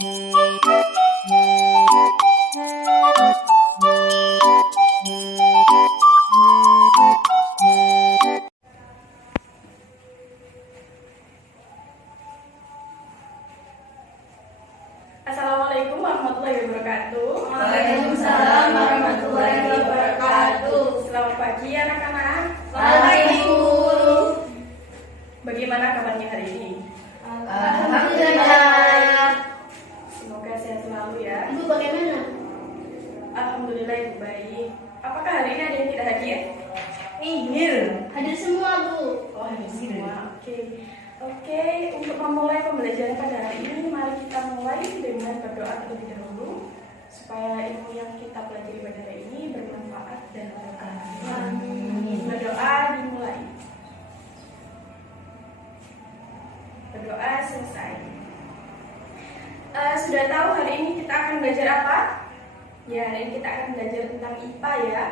Assalamualaikum warahmatullahi wabarakatuh. Waalaikumsalam warahmatullahi wabarakatuh. Selamat pagi anak-anak. Selamat pagi guru. Bagaimana kabarnya hari ini? Alhamdulillah. Semoga sehat selalu ya. Ibu bagaimana? Alhamdulillah ibu baik. Apakah hari ini ada yang tidak hadir? Hadir semua bu. Oh hadir semua. Oke, untuk memulai pembelajaran pada hari ini, mari kita mulai dengan berdoa terlebih dahulu supaya ilmu yang kita pelajari pada hari ini bermanfaat dan berkah. Berdoa dimulai. Berdoa selesai. Sudah tahu hari ini kita akan belajar apa? Ya, hari ini kita akan belajar tentang IPA ya.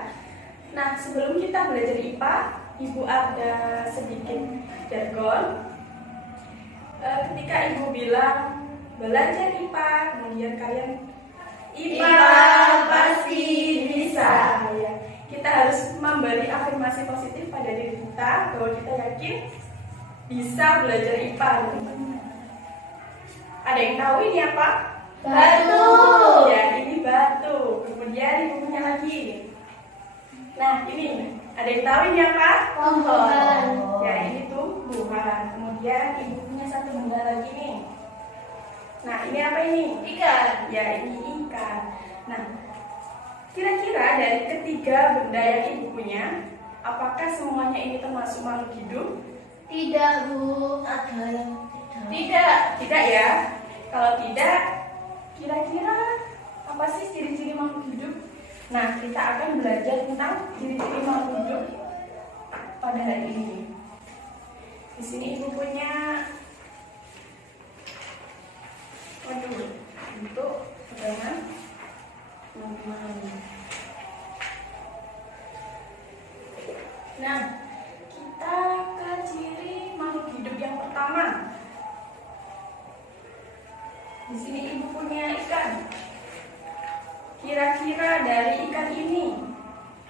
Nah, sebelum kita belajar IPA, Ibu ada sedikit jargon. Ketika ibu bilang belajar IPA, kemudian kalian IPA pasti bisa. Ya. Kita harus memberi afirmasi positif pada diri kita bahwa kita yakin bisa belajar IPA. Ada yang tahu ini apa? Batu. Ya, ini batu. Kemudian ibu punya lagi. Nah, ini ada yang tahu ini apa? Pohon. Ya, ini tumbuhan. Kemudian ibu punya satu benda lagi nih. Nah, ini apa ini? Ikan. Ya, ini ikan. Nah, kira-kira dari ketiga benda yang ibu punya, apakah semuanya ini termasuk makhluk hidup? Tidak bu. Ada yang Tidak. Tidak ya. Kalau tidak, kira-kira apa sih ciri-ciri makhluk hidup? Nah, kita akan belajar tentang ciri-ciri makhluk hidup pada hari ini. Di sini ibu punya untuk pegangan teman-teman. Nah, kita ke ciri makhluk hidup yang pertama. Di sini ibu punya ikan. Kira-kira dari ikan ini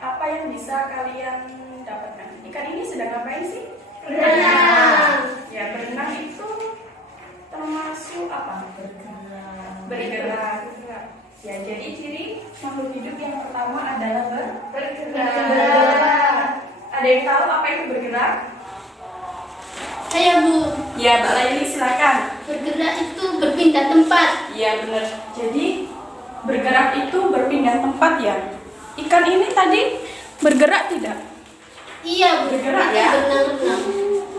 apa yang bisa kalian dapatkan? Ikan ini sedang ngapain sih? Berenang. Ya, berenang itu termasuk apa? Bergerak. Ya, jadi ciri makhluk hidup yang pertama adalah bergerak. Ada yang tahu apa itu bergerak? Saya bu. Ya, Mbak Laili silakan. Bergerak itu berpindah tempat. Iya, benar. Jadi bergerak itu berpindah tempat ya. Ikan ini tadi bergerak tidak? Iya bu. Bergerak ya? Berenang.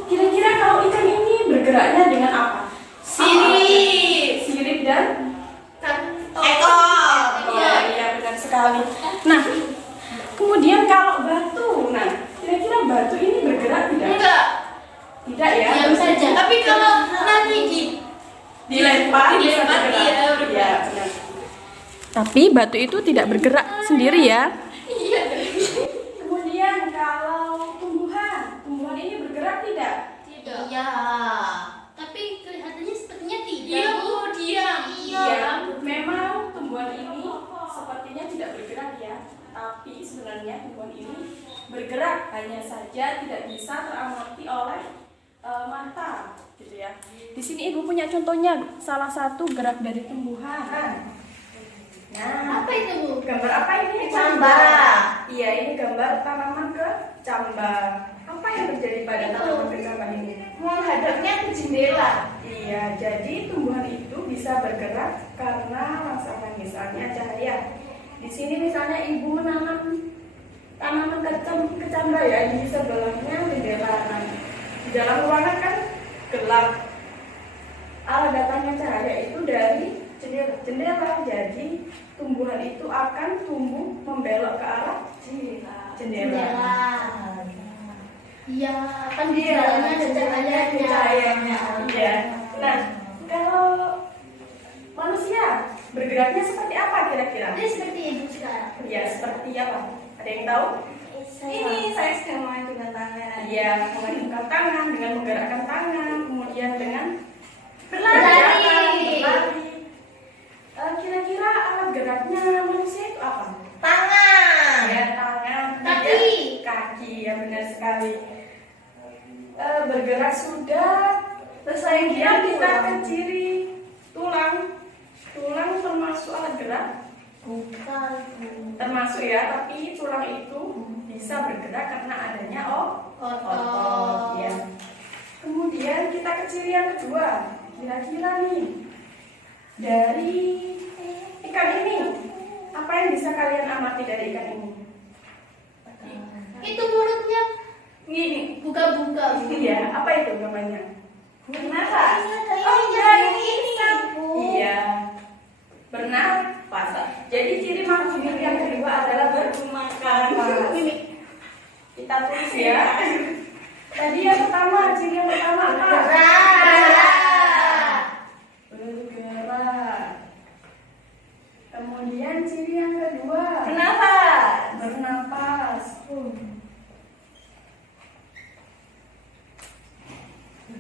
Kira-kira kalau ikan ini bergeraknya dengan apa? Sirip dan Ekor. iya benar sekali. Nah, kemudian kalau batu, nah kira-kira batu ini bergerak tidak? Enggak. Tidak ya? Diam saja. Tapi kalau nanti dilempar bisa dilempar, bergerak. iya, bergerak. Iya, benar. Tapi batu itu tidak bergerak sendiri ya. Iya. Kemudian kalau tumbuhan ini bergerak tidak? Tidak. Iya. Tapi kelihatannya sepertinya tidak. Iya, Bu, diam. Iya, memang tumbuhan ini sepertinya tidak bergerak ya. Tapi sebenarnya tumbuhan ini bergerak, hanya saja tidak bisa teramati oleh mata, gitu ya. Di sini ibu punya contohnya salah satu gerak dari tumbuhan. Nah, Apa itu bu? gambar apa ini? Kecambah. Iya, ini gambar tanaman kecambah. Apa yang terjadi pada Itu. tanaman kecambah ini? Menghadapnya ke jendela. Iya, jadi tumbuhan itu bisa bergerak karena rangsangan, misalnya cahaya. Di sini misalnya ibu menanam tanaman kecambah ya, di sebelahnya jendela. Nah, di dalam ruangan kan gelap. Arah datangnya cahaya itu dari jendela. Jadi tumbuhan itu akan tumbuh membelok ke arah jendela. Iya, kan di dalamnya ada cahayanya. Iya. Nah, kalau manusia bergeraknya seperti apa kira-kira? Dia seperti ibu sekarang. Ya, seperti apa? Ada yang tahu? Ini saya sedang main dengan tangan. Iya, mengayunkan tangan, dengan menggerakkan tangan, kemudian dengan Berlari. berlari. Jika sudah selesai, kemudian kita ke ciri tulang. Tulang termasuk alat gerak? Bukan. Termasuk ya, tapi tulang itu bisa bergerak karena adanya otot. Ya. Kemudian kita ke ciri yang kedua. Kira-kira nih, dari ikan ini, apa yang bisa kalian amati dari ikan ini? Itu mulutnya Gini. buka-buka. Iya, apa itu namanya? Bernafas. Oh, ya, ini. Iya. Bernafas. Jadi ciri makhluk hidup yang kedua adalah bermakan. Kita tulis ya. Tadi yang pertama, ciri yang pertama apa? Bergerak. Kemudian ciri yang kedua, bernapas.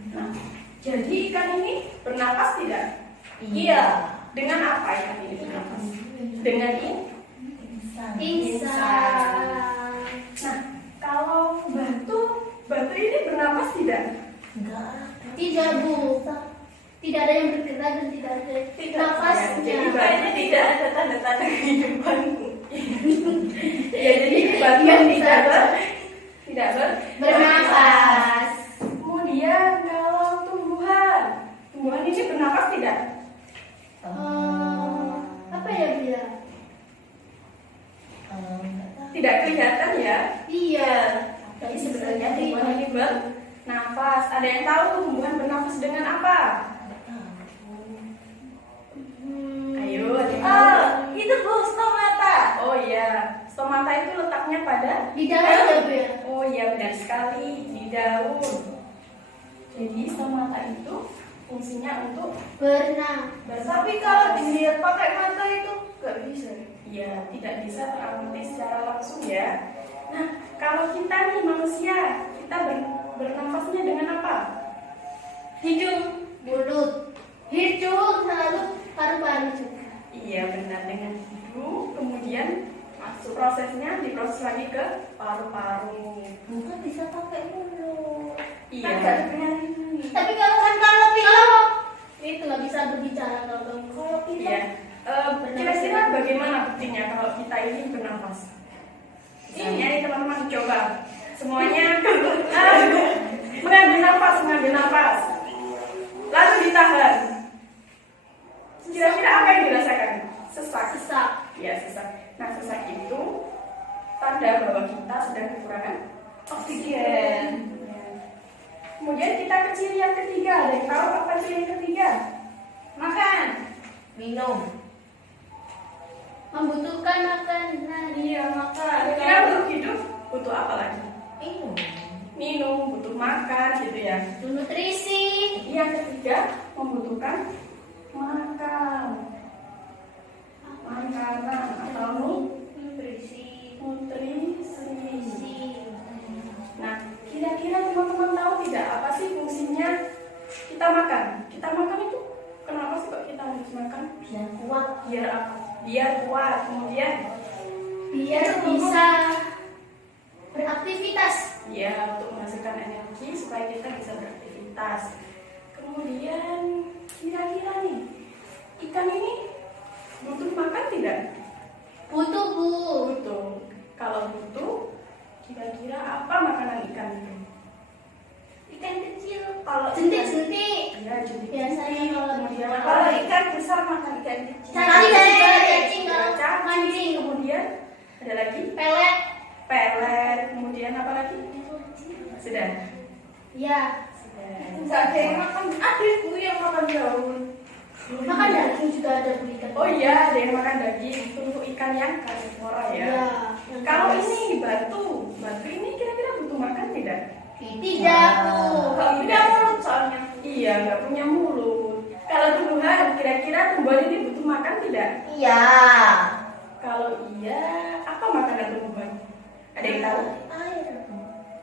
Nah, jadi ikan ini bernapas tidak? Iya. Dengan apa ikan ini bernapas? Dengan Insang. Nah, kalau batu ini bernapas tidak? Tidak, Bu. Tidak ada yang bergerak dan tidak ada nafasnya. Jadi kayaknya tidak ada tanda-tanda kehidupan. Ya, jadi batu tidak Bernafas. Kemudian kalau tumbuhan ini bernapas tidak? Apa ya dia? Tidak kelihatan ya. Iya. Tapi sebenarnya tumbuhan ini bernafas. Ada yang tahu tumbuhan bernafas dengan apa? Ayo, ada yang tahu? Itu Bu, stomata. Oh iya, stomata itu letaknya pada Di dalam ya, Bu ya? Oh iya, benar sekali, di daun. Jadi stomata itu fungsinya untuk Berenang. Tapi kalau dilihat pakai mata itu nggak bisa. Iya, tidak bisa teramati secara langsung ya. Nah, kalau kita nih manusia, kita bernafasnya dengan apa? Hidung, mulut, hidung, lalu paru-paru juga. Iya, benar, dengan hidung. Kemudian masuk prosesnya, diproses lagi ke paru-paru. Bukan bisa pakai mulut. Iya. Tapi kalau itu nggak bisa berbicara kalau kita. Iya. Kira-kira bagaimana buktinya kalau kita ini bernafas? Misalnya nih teman-teman coba semuanya mengambil nafas, lalu ditahan. Kira-kira apa yang dirasakan? Sesak. Ya, sesak. Nah, sesak itu tanda bahwa kita sedang kekurangan oksigen. Kemudian kita ke ciri yang ketiga. Ada yang tahu apa ciri yang ketiga? Makan. Minum. Membutuhkan makanan. Iya, makan. Kira untuk hidup butuh apa lagi? Minum, butuh makan gitu ya. Nutrisi. Yang ketiga membutuhkan makan. Makanan atau Nutrisi. Nah, kira-kira teman-teman tahu tidak apa sih fungsinya kita makan? Kita makan itu kenapa sih kok kita harus makan? Biar kuat. Biar apa? Biar kuat. Kemudian Biar bisa beraktivitas. ya, untuk menghasilkan energi supaya kita bisa beraktivitas. Kemudian kira-kira nih, ikan ini butuh makan tidak? Butuh, Bu. Butuh. Kalau butuh, kira-kira apa makanan ikan itu? Ikan kecil. Kalau jentik-jentik. Ya, jadi Biasanya kemudian kalau ikan besar makan ikan kecil. Cacing kalau Cacing. mancing. Kemudian ada lagi Pelet. kemudian apa lagi? Sudah. Ya. Enggak ada yang makan. Ada Bu yang makan daun. Makan daging juga ada Bu ikan. Oh iya, ada yang makan daging. Untuk ikan yang karnivora ya. Ya. Kalau ini batu ini kira-kira butuh makan tidak? Tidak, Bu. Kalau punya mulut soalnya. Iya, nggak punya mulut. Kalau tumbuhan, kira-kira tumbuhan ini butuh makan tidak? Iya. Kalau iya, apa makanan tumbuhan? Ada yang tahu?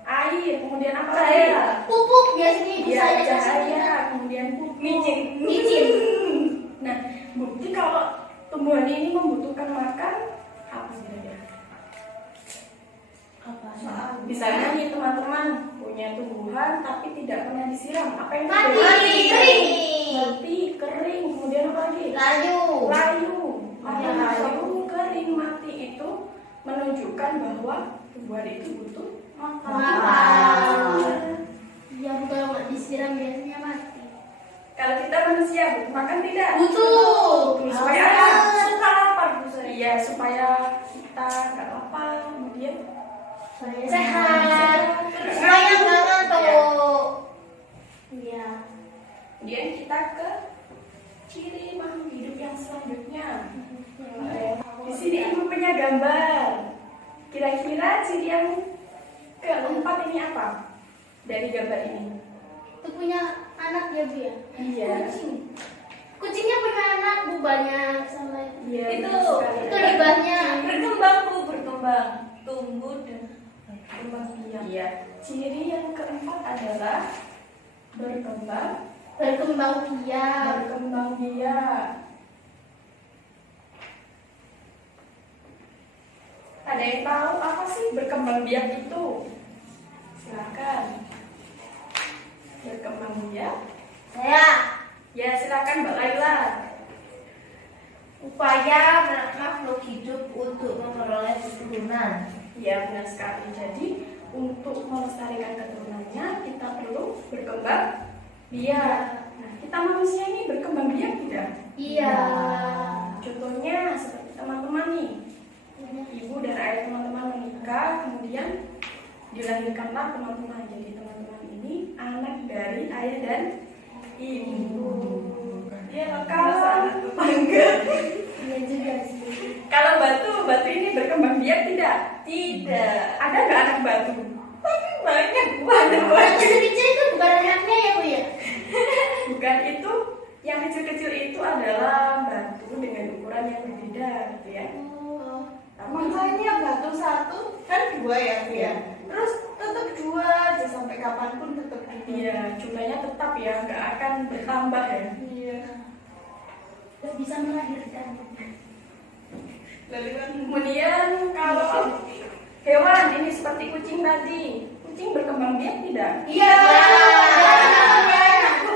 Air. Kemudian apa lagi? Pupuk biasanya ibu Iya, saya cahaya. Kemudian pupuk. Micin. Nah, bukti kalau tumbuhan ini membutuhkan makan apa kira-kira? Apa? Misalnya nih teman-teman punya tumbuhan tapi tidak pernah disiram, apa yang Mati. terjadi? Kering. Mati, kering, kemudian apa lagi? Layu. Layu. Nah, Ya. layu, kering, mati itu menunjukkan bahwa tumbuhan itu butuh Makan. Ya bukan nggak disiram biasanya mati. Kalau kita manusia butuh makan tidak? Butuh. Supaya apa? Suka lapar, Bu Sari. Iya, supaya kita nggak lapar, kemudian Sehat. Supaya nggak ngantuk. Iya. kemudian kita ke ciri makhluk hidup yang selanjutnya. Di sini ibu punya gambar. Kira-kira ciri yang keempat ini apa? Dari gambar ini. Itu punya anak ya Bu ya? Iya. Kucing. Kucingnya punya anak Bu banyak sama. Iya, Itu. benar sekali. Itu lebahnya. Berkembang Bu, berkembang, tumbuh dan berkembang biak. Iya. Ciri yang keempat adalah berkembang, Berkembang biak. berkembang biak. Ada yang tahu apa sih berkembang biak itu? Silakan. Berkembang biak. Saya. Ya, silakan Mbak Laila. Upaya makhluk hidup untuk memperoleh keturunan. Ya, benar sekali. Jadi, untuk melestarikan keturunannya, kita perlu berkembang biak. Nah, kita manusia ini berkembang biak tidak? Iya. Contohnya seperti teman-teman nih. Ibu dan ayah teman-teman menikah, kemudian dilahirkanlah teman-teman. Jadi teman-teman ini anak dari ayah dan ibu. Ya, kalau tetangga. Iya juga sih. Kalau batu ini berkembang biak tidak? Tidak. Ada nggak anak batu? Banyak Bu. Ada banyak. Kecil-kecil itu bukan anaknya ya Bu ya? Bukan itu, yang kecil-kecil itu adalah batu dengan ukuran yang berbeda, gitu ya. Oh. Makanya batu satu kan dua ya Bu ya. Terus tetap dua aja sampai kapanpun tetap dua. Iya, jumlahnya tetap ya, nggak akan bertambah ya. Iya. Terus bisa melahirkan. Lalu kemudian kalau hewan ini seperti kucing tadi, kucing berkembang biak tidak? Iya.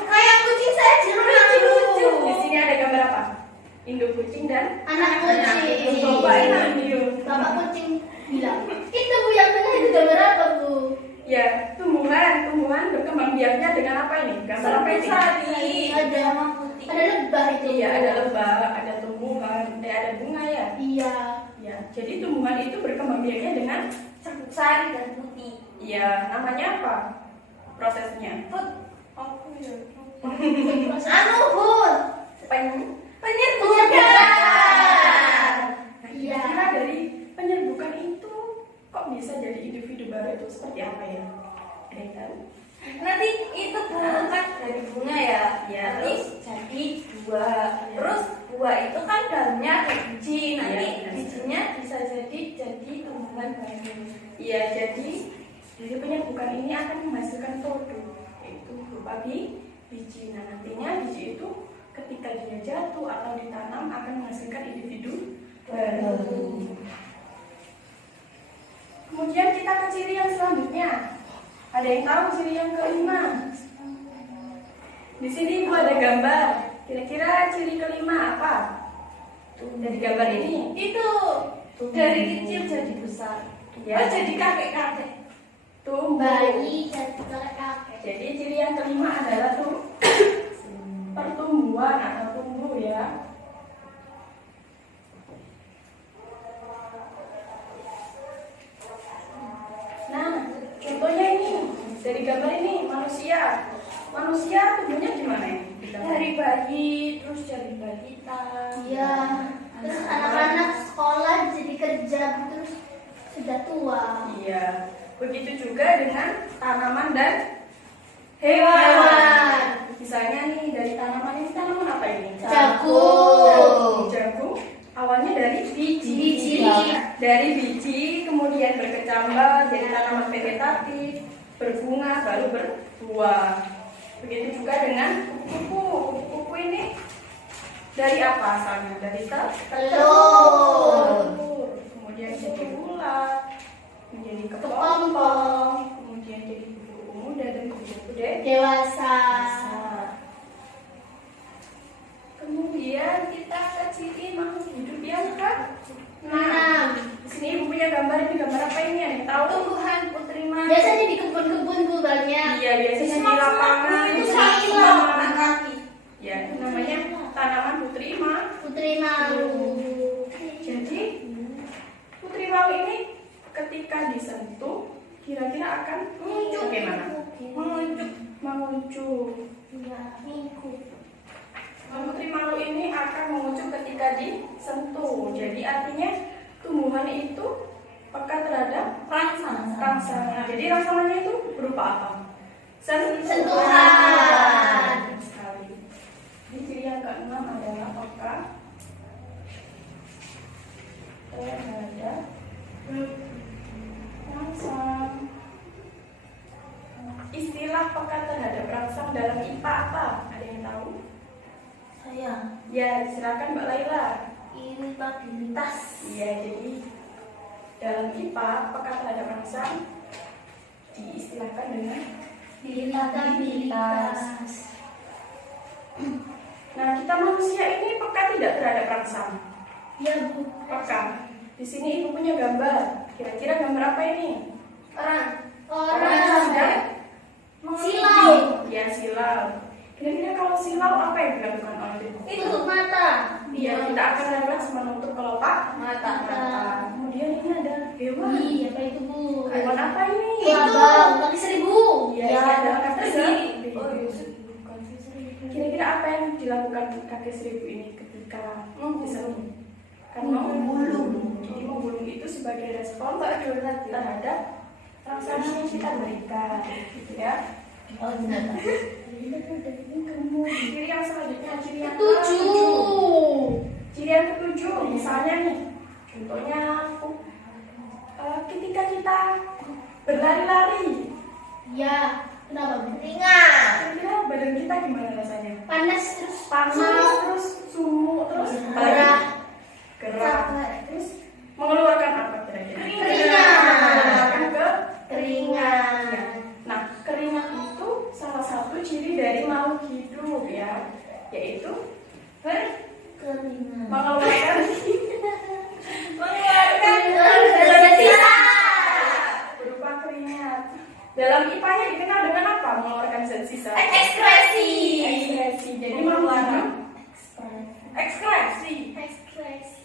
Kayak kucing saya di rumah lucu. Di sini ada gambar apa? Induk kucing dan Anak kucing. Bapak ini. Bapak kucing bilang, itu Bu yang tengah itu gambar apa Bu? Ya, tumbuhan berkembang biaknya dengan apa ini? Gambar apa ini? Sari. Ada putih. ada lebah itu. Iya, ada lebah, ada tumbuhan, ada bunga ya. Iya. Ya, jadi tumbuhan itu berkembang biaknya dengan Serbuk sari dan putih. ya, namanya apa? Prosesnya. Aku ya. Anu Bu. Penyerbukan. Nah, Iya. kira dari penyerbukan itu kok bisa jadi individu baru itu seperti apa ya? Ada yang tahu? Nanti itu bunga kan dari bunga ya. Iya, Nanti terus? jadi buah. Terus buah itu kan dalamnya ada biji. Nanti Iya, benar. bijinya bisa jadi tumbuhan baru. Iya, jadi dari penyerbukan ini akan menghasilkan produk, yaitu berupa biji. Nah, nantinya biji itu ketika dia jatuh atau ditanam akan menghasilkan individu baru. Kemudian kita ke ciri yang selanjutnya. Ada yang tahu ciri yang kelima? Di sini Ibu ada gambar. Kira-kira ciri kelima apa? Dari gambar ini. Itu dari kecil jadi besar. Ya. Oh, jadi kakek-kakek. Tumbuh. Bayi dan kakek. Jadi ciri yang kelima adalah pertumbuhan atau tumbuh ya. Nah, contohnya ini dari gambar ini manusia. Manusia tumbuhnya gimana ini? Dari bayi terus jadi balita. Iya. Terus anak-anak sekolah jadi kerja terus sudah tua. Iya. Begitu juga dengan tanaman dan Hewan. Misalnya nih dari tanaman ini tanaman apa ini? Jagung. Jagung. Awalnya dari Biji. Dari biji kemudian berkecambah jadi tanaman vegetatif, berbunga baru berbuah. Begitu juga dengan kupu-kupu. Kupu-kupu ini dari apa asalnya? Dari Telur. telur. Kemudian jadi ulat. menjadi kepompong, kemudian jadi kupu-kupu muda dan kupu-kupu dewasa. Kemudian kita ke ciri makhluk hidup yang ke 6. Di sini ibu punya gambar, ini gambar apa ini? Ada yang tahu? Tumbuhan putri madu. Biasanya di kebun-kebun Bu banyak. Iya, biasanya di lapangan, Itu di silau. taman. Kaki. Ya, namanya tanaman putri Putri malu. Jadi putri malu ini ketika disentuh kira-kira akan Menguncuk. bagaimana? Menguncuk. Menguncuk. Iya, minggu. Putri malu ini akan menguncuk ketika disentuh. Jadi artinya tumbuhan itu peka terhadap Rangsang. rangsangan. Jadi rangsangannya itu berupa apa? Sentuhan. Betul sekali. Jadi ciri yang keenam adalah peka terhadap rangsang. Istilah peka terhadap rangsang dalam IPA apa? Ada yang tahu? Saya Ya, silakan Mbak Laila. iritabilitas. Iya, jadi dalam IPA peka terhadap rangsang diistilahkan dengan Iritabilitas. Nah, kita manusia ini peka tidak terhadap rangsang. Ya Bu. Peka. Di sini ibu punya gambar. Kira-kira gambar apa ini? Orang yang sedang Silau. Ya, silau. Kira-kira kalau silau apa yang dilakukan oleh ibu? Tutup mata. Ya, kita akan refleks menutup kelopak Mata. Kemudian ini ada hewan. Iya, apa itu Bu? Hewan apa ini? Kelabang, kaki 1000. Iya, ini ada kaki Seribu. seribu. Oh, iya. Kira-kira apa yang dilakukan kakek seribu ini ketika disentuh? Kan menggulung. Jadi menggulung itu sebagai respon terhadap rangsangan yang kita berikan, gitu ya. Oh, benar. Kemudian ciri yang selanjutnya, ciri yang Ketujuh. Ciri yang ketujuh, misalnya nih, contohnya ketika kita berlari-lari, Ya, kenapa Bu? kira-kira badan kita gimana rasanya? Panas terus Panas, terus sumuk, terus Gerah. gerak, terus mengeluarkan apa kira-kira? Keringat. Mengeluarkan keringat. Nah, keringat itu salah satu ciri dari makhluk hidup ya, yaitu Keringat. mengeluarkan berupa keringat. Dalam IPA-nya dikenal dengan apa? Mengeluarkan zat sisa. Ekspresi. Ekspresi. Jadi mengeluarkan Ekspresi.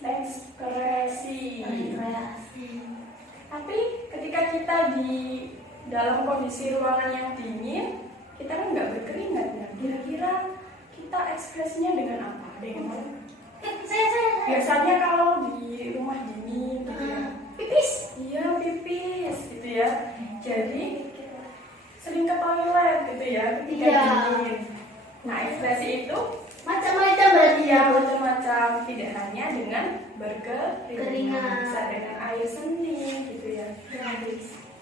ekspresi. Tapi ketika kita di dalam kondisi ruangan yang dingin, kita kan nggak berkeringat ya. Kira-kira kita ekspresinya dengan apa? Dengan biasanya kalau di rumah dingin gitu ya, Pipis. iya pipis gitu ya. Jadi sering ke toilet gitu ya ketika Iya. dingin. Nah, ekspresi itu Macam-macam berarti ya. ya macam-macam, tidak hanya dengan berkeringat, Keringat. bisa dengan air seni gitu ya.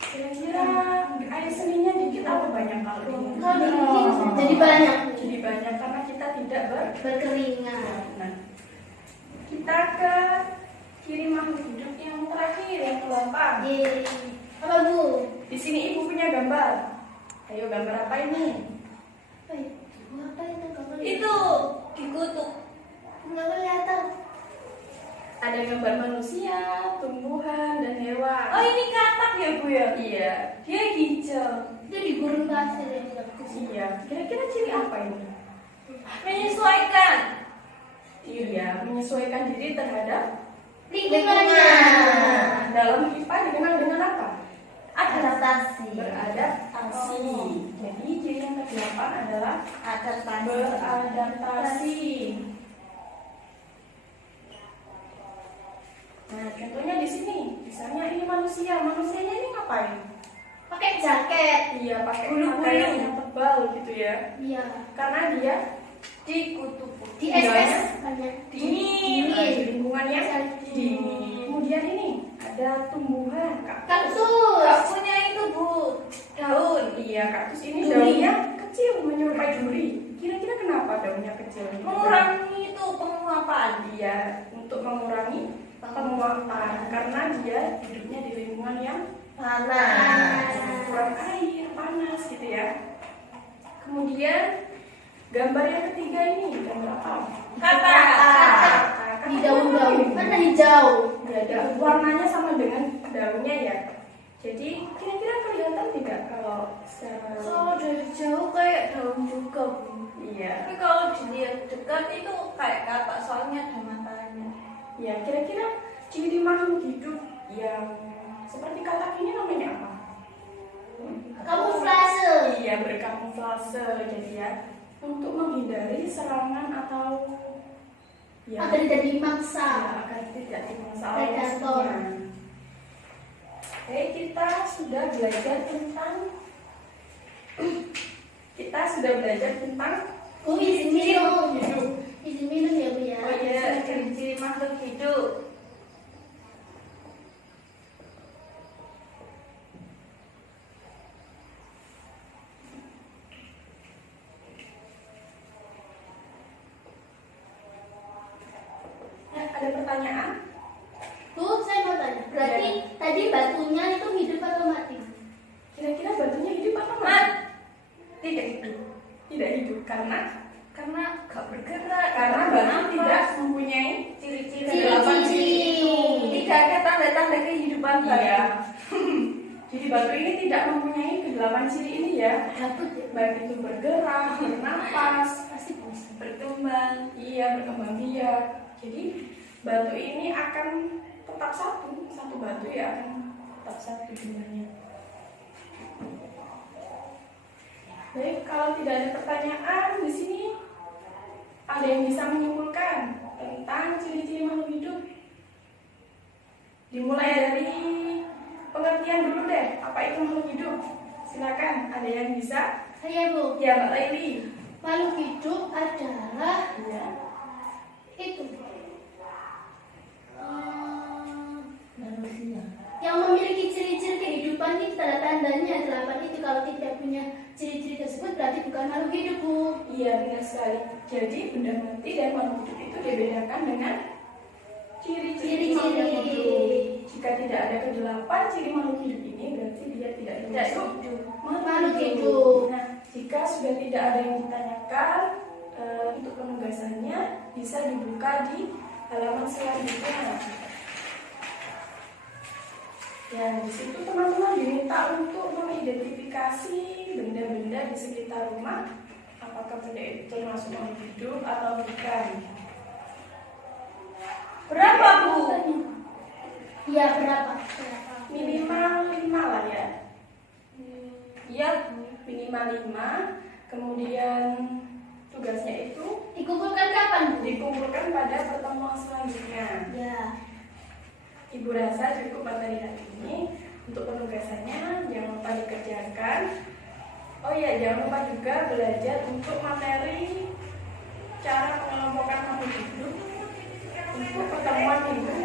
Kira-kira air seninya dikit atau banyak kalau dingin? Kalau dingin jadi banyak. Jadi banyak karena kita tidak Berkeringat. Nah, kita ke ciri makhluk hidup yang terakhir, yang ke-8. Yeay. Apa Bu? Di sini ibu punya gambar. Ayo, gambar apa ini? Apa itu? Apa itu? Itu dikutuk. Nggak kelihatan. Ada gambar manusia, tumbuhan, dan hewan. Oh, ini katak ya Bu ya? Iya. Dia hijau. Itu di gurun pasir ya Bu. Iya. Kira-kira ciri apa ini? Menyesuaikan. Iya, menyesuaikan diri terhadap Lingkungannya. dalam IPA dikenal dengan apa? Adaptasi. Beradaptasi. Jadi ciri yang ke-8 adalah Adaptasi. beradaptasi. Nah, contohnya di sini, misalnya ini manusia. Manusianya ini ngapain? Pakai jaket. Iya, pakai Bulu-bulu. pakaian yang tebal gitu ya. Iya. Karena dia Dikutuk. Di Tinggalnya SS banyak. Dingin. di lingkungan yang dingin. Kemudian ini ada tumbuhan Kaktus. Kaktusnya itu Bu, daun. Iya, kaktus ini Duri. daunnya kecil menyerupai duri. Kira-kira kenapa daunnya kecil? Mengurangi itu penguapan. Iya, untuk mengurangi penguapan karena dia hidupnya di lingkungan yang Panas. kurang air, panas gitu ya. Kemudian gambar yang ketiga ini gambar apa? Kata. Di daun-daun warna hijau. Ya, ada warnanya sama dengan daunnya ya. Jadi kira-kira kelihatan tidak kalau secara Kalau dari jauh kayak daun juga, Bu. iya. Tapi kalau dilihat dekat itu kayak katak, soalnya ada matanya. Ya, kira-kira ciri makhluk hidup yang seperti katak ini namanya apa? Kamuflase. Iya, berkamuflase. Jadi ya, untuk menghindari serangan atau ya, Agar tidak dimangsa. agar tidak dimangsa oleh Predator. musuhnya. Oke, kita sudah belajar tentang Oh, izin minum. hidup. Izin minum ya, Bu ya. Oh iya, ciri-ciri makhluk hidup. Ya, ada pertanyaan? Bu, saya mau tanya. Berarti tadi batunya itu hidup atau mati? Kira-kira batunya hidup atau Mat, mati? tidak hidup. Tidak hidup karena Gak bergerak. karena batu tidak mempunyai ciri-ciri. kedelapan ciri itu. Tidak ada tanda-tanda kehidupan Iya. batu. Jadi batu ini tidak mempunyai kedelapan ciri ini ya. Takut ya. Baik itu bergerak, bernapas, Pasti bisa. Berkembang. iya berkembang biak. Jadi batu ini akan tetap satu batu ya akan tetap satu jumlahnya. Baik, kalau tidak ada pertanyaan di sini, ada yang bisa menyimpulkan tentang ciri-ciri makhluk hidup? Dimulai dari pengertian dulu deh, apa itu makhluk hidup? Silakan, ada yang bisa? Saya, Bu. Ya, Mbak Laili. Makhluk hidup adalah Iya. itu. Manusia. Yang memiliki ciri-ciri kehidupan itu tanda-tandanya 8 itu. Kalau tidak punya ciri-ciri tersebut berarti bukan makhluk hidup, Bu. Iya, benar sekali. Jadi benda mati dan makhluk hidup itu dibedakan dengan ciri-ciri makhluk Ciri-ciri. hidup. Jika tidak ada kedelapan ciri makhluk hidup ini, berarti dia tidak Tidak termasuk hidup. Makhluk hidup. Nah, jika sudah tidak ada yang ditanyakan, untuk penugasannya bisa dibuka di halaman selanjutnya. Ya, di situ teman-teman diminta untuk mengidentifikasi benda-benda di sekitar rumah, apakah benda itu termasuk makhluk hidup atau bukan. Berapa, Bu? Iya, berapa? Minimal 5 lah ya. Iya, Minimal 5. Kemudian tugasnya itu Dikumpulkan kapan, Bu? dikumpulkan pada pertemuan selanjutnya. Ya. Ibu rasa cukup materi hari ini. Untuk penugasannya jangan lupa dikerjakan. Oh iya, jangan lupa juga belajar untuk materi cara pengelompokan makhluk hidup untuk pertemuan minggu